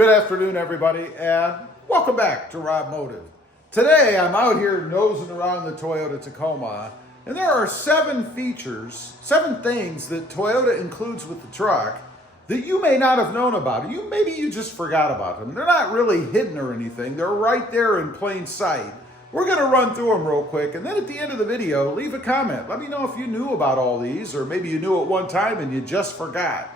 Good afternoon, everybody, and welcome back to RobMotive. Today, I'm out here nosing around the Toyota Tacoma, and there are 7 features, 7 things that Toyota includes with the truck that you may not have known about. Maybe you just forgot about them. They're not really hidden or anything. They're right there in plain sight. We're going to run through them real quick, and then at the end of the video, leave a comment. Let me know if you knew about all these, or maybe you knew at one time and you just forgot.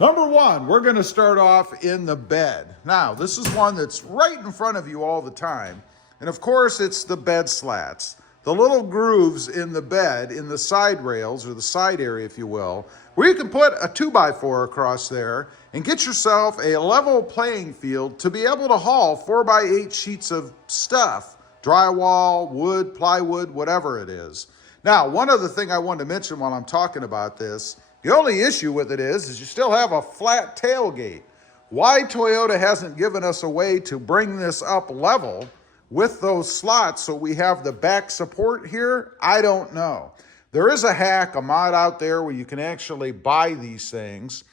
Number 1, we're going to start off in the bed. Now, this is one that's right in front of you all the time. And of course, it's the bed slats. The little grooves in the bed, in the side rails, or the side area, if you will, where you can put a 2x4 across there and get yourself a level playing field to be able to haul 4x8 sheets of stuff, drywall, wood, plywood, whatever it is. Now, one other thing I wanted to mention while I'm talking about this, the only issue with it is you still have a flat tailgate. Why Toyota hasn't given us a way to bring this up level with those slots so we have the back support here, I don't know. There is a hack, a mod out there where you can actually buy these things,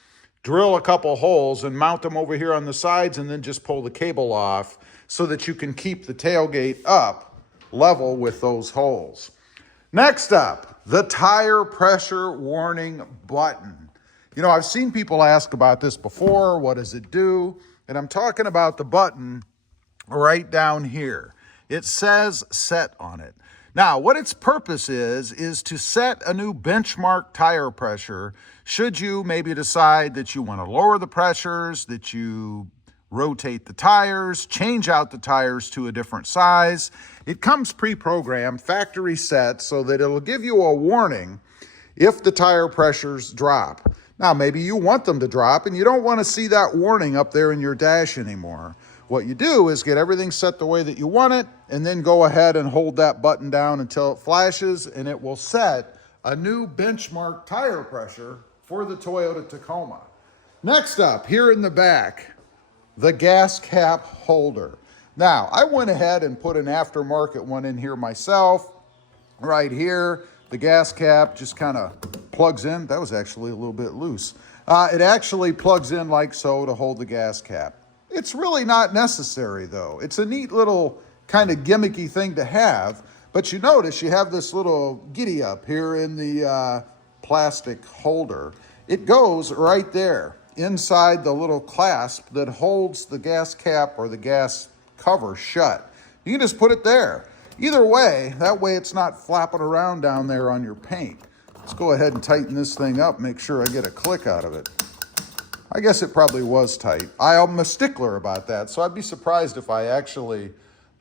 drill a couple holes and mount them over here on the sides and then just pull the cable off so that you can keep the tailgate up level with those holes. Next up, the tire pressure warning button. You know, I've seen people ask about this before. What does it do? And I'm talking about the button right down here. It says set on it. Now, what its purpose is to set a new benchmark tire pressure should you maybe decide that you want to lower the pressures, that you rotate the tires, change out the tires to a different size. It comes pre-programmed, factory set, so that it'll give you a warning if the tire pressures drop. Now, maybe you want them to drop and you don't want to see that warning up there in your dash anymore. What you do is get everything set the way that you want it and then go ahead and hold that button down until it flashes and it will set a new benchmark tire pressure for the Toyota Tacoma. Next up, here in the back, the gas cap holder. Now, I went ahead and put an aftermarket one in here myself. Right here, the gas cap just kind of plugs in. That was actually a little bit loose. It actually plugs in like so to hold the gas cap. It's really not necessary though. It's a neat little kind of gimmicky thing to have, but you notice you have this little giddy up here in the plastic holder. It goes right there inside the little clasp that holds the gas cap or the gas cover shut. You can just put it there. Either way, that way it's not flapping around down there on your paint. Let's go ahead and tighten this thing up, make sure I get a click out of it. I guess it probably was tight. I'm a stickler about that, so I'd be surprised if I actually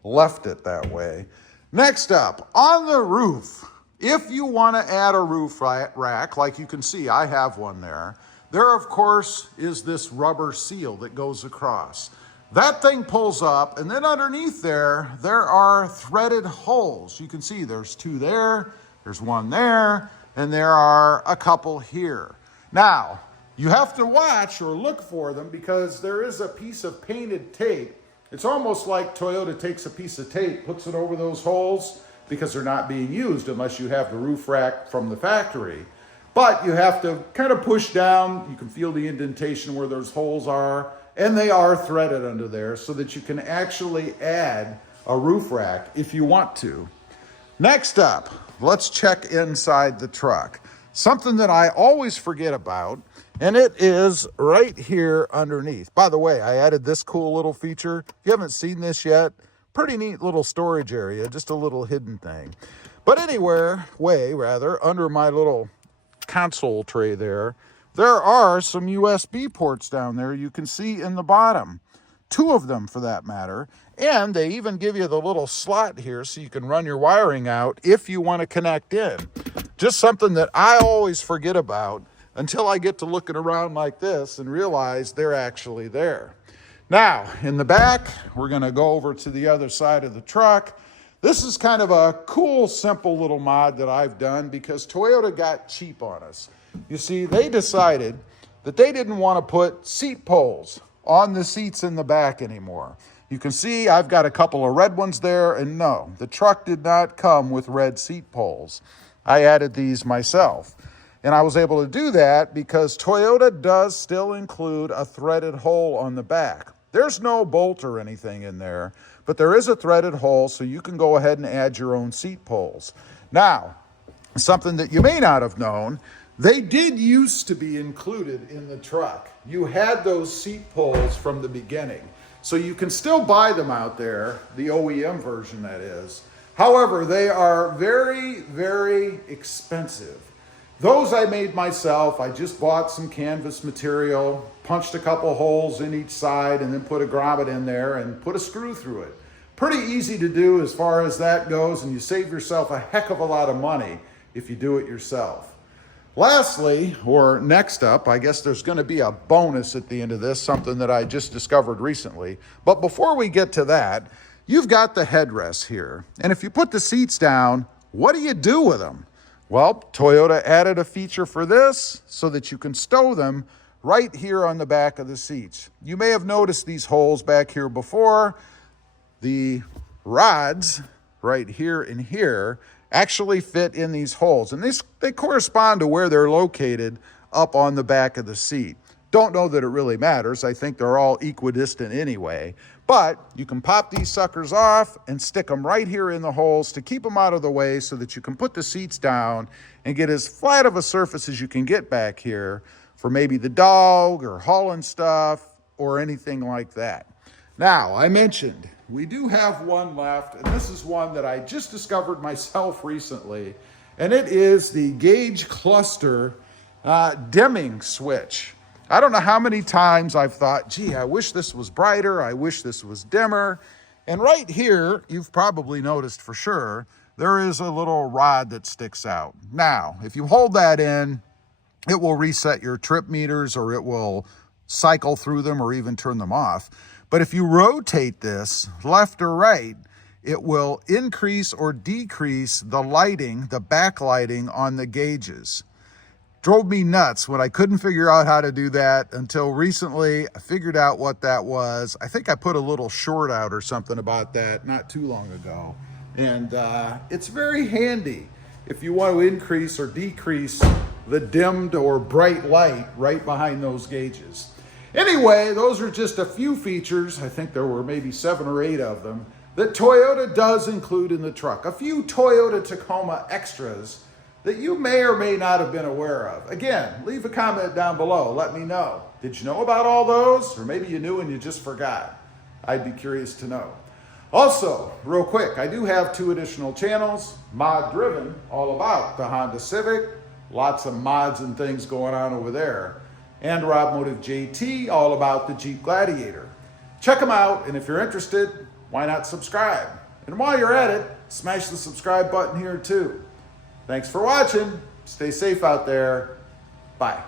left it that way. Next up, on the roof, if you want to add a roof rack, like you can see, I have one there. There, of course, is this rubber seal that goes across. That thing pulls up, and then underneath there are threaded holes. You can see there's 2 there, there's 1 there, and there are a couple here. Now, you have to watch or look for them because there is a piece of painted tape. It's almost like Toyota takes a piece of tape, puts it over those holes because they're not being used unless you have the roof rack from the factory. But you have to kind of push down. You can feel the indentation where those holes are, and they are threaded under there so that you can actually add a roof rack if you want to. Next up, let's check inside the truck. Something that I always forget about, and it is right here underneath. By the way, I added this cool little feature. If you haven't seen this yet, pretty neat little storage area, just a little hidden thing. But rather, under my little console tray there are some USB ports down there you can see in the bottom. 2 of them for that matter. And they even give you the little slot here so you can run your wiring out if you want to connect in. Just something that I always forget about until I get to looking around like this and realize they're actually there. Now, in the back, we're going to go over to the other side of the truck. This is kind of a cool, simple little mod that I've done because Toyota got cheap on us. You see, they decided that they didn't want to put seat poles on the seats in the back anymore. You can see I've got a couple of red ones there, and no, the truck did not come with red seat poles. I added these myself. And I was able to do that because Toyota does still include a threaded hole on the back. There's no bolt or anything in there, but there is a threaded hole, so you can go ahead and add your own seat poles. Now, something that you may not have known, they did used to be included in the truck. You had those seat poles from the beginning. So you can still buy them out there, the OEM version that is. However, they are very, very expensive. Those I made myself. I just bought some canvas material, punched a couple holes in each side, and then put a grommet in there and put a screw through it. Pretty easy to do as far as that goes, and you save yourself a heck of a lot of money if you do it yourself. Lastly, or next up, I guess there's going to be a bonus at the end of this, something that I just discovered recently. But before we get to that, you've got the headrests here. And if you put the seats down, what do you do with them? Well, Toyota added a feature for this so that you can stow them right here on the back of the seats. You may have noticed these holes back here before. The rods right here and here actually fit in these holes, and they correspond to where they're located up on the back of the seat. Don't know that it really matters. I think they're all equidistant anyway, but you can pop these suckers off and stick them right here in the holes to keep them out of the way so that you can put the seats down and get as flat of a surface as you can get back here for maybe the dog or hauling stuff or anything like that. Now, I mentioned we do have one left, and this is one that I just discovered myself recently, and it is the gauge cluster dimming switch. I don't know how many times I've thought, gee, I wish this was brighter, I wish this was dimmer. And right here, you've probably noticed for sure, there is a little rod that sticks out. Now, if you hold that in, it will reset your trip meters, or it will cycle through them or even turn them off. But if you rotate this left or right, it will increase or decrease the lighting, the backlighting on the gauges. Drove me nuts when I couldn't figure out how to do that until recently. I figured out what that was. I think I put a little short out or something about that not too long ago. And it's very handy if you want to increase or decrease the dimmed or bright light right behind those gauges. Anyway, those are just a few features, I think there were maybe 7 or 8 of them, that Toyota does include in the truck. A few Toyota Tacoma extras that you may or may not have been aware of. Again, leave a comment down below, let me know. Did you know about all those? Or maybe you knew and you just forgot. I'd be curious to know. Also, real quick, I do have 2 additional channels. Mod Driven, all about the Honda Civic. Lots of mods and things going on over there. And RobMotive JT, all about the Jeep Gladiator. Check them out, and if you're interested, why not subscribe? And while you're at it, smash the subscribe button here too. Thanks for watching. Stay safe out there. Bye.